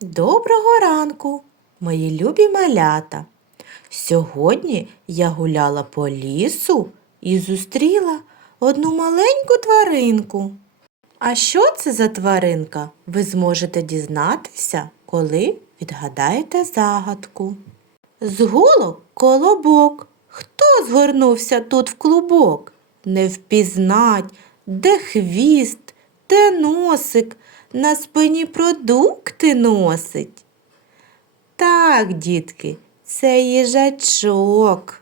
Доброго ранку, мої любі малята. Сьогодні я гуляла по лісу і зустріла одну маленьку тваринку. А що це за тваринка? Ви зможете дізнатися, коли відгадаєте загадку. З голок колобок. Хто згорнувся тут в клубок? Не впізнать, де хвіст, де носик, на спині продукти носить. Так, дітки, це їжачок.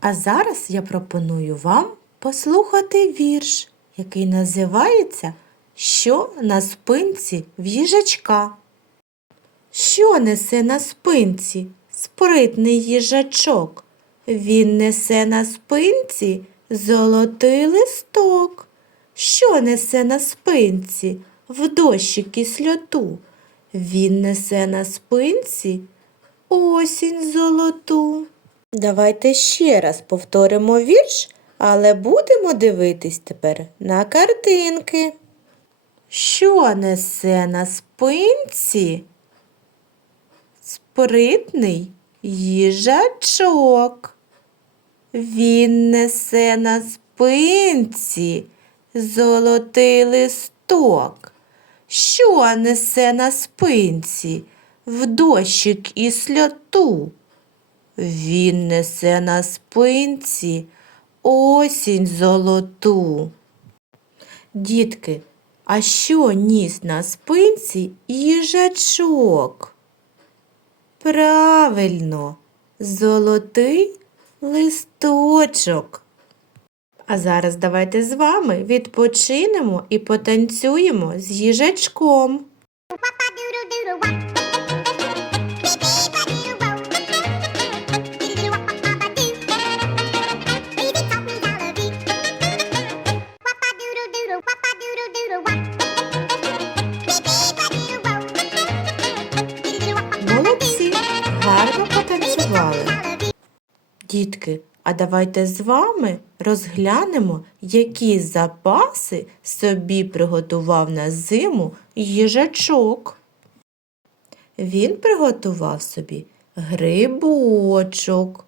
А зараз я пропоную вам послухати вірш, який називається Що на спинці в їжачка. Що несе на спинці спритний їжачок? Він несе на спинці золотий листок. Що несе на спинці в дощі кислоту? Він несе на спинці осінь золоту. Давайте ще раз повторимо вірш, але будемо дивитись тепер на картинки. Що несе на спинці? Спритний їжачок. Він несе на спинці золотий листок. Що несе на спинці в дощик і сльоту? Він несе на спинці осінь золоту. Дітки, а що ніс на спинці їжачок? Правильно, золотий листочок. А зараз давайте з вами відпочинемо і потанцюємо з їжачком. Гарно потанцювали. Дітки, а давайте з вами розглянемо, які запаси собі приготував на зиму їжачок. Він приготував собі грибочок.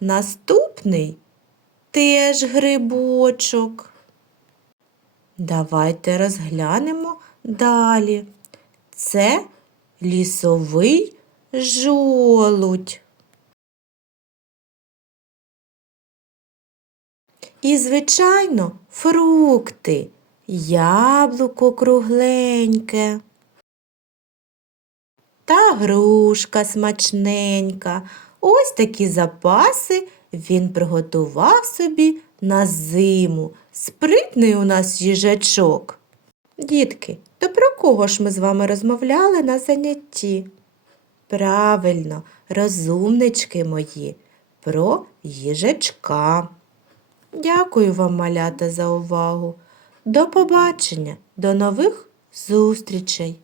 Наступний теж грибочок. Давайте розглянемо далі. Це лісовий жолудь. І, звичайно, фрукти, яблуко кругленьке. Та грушка смачненька. Ось такі запаси він приготував собі на зиму. Спритний у нас їжачок. Дітки, то про кого ж ми з вами розмовляли на занятті? Правильно, розумнички мої, про їжачка. Дякую вам, малята, за увагу. До побачення, до нових зустрічей!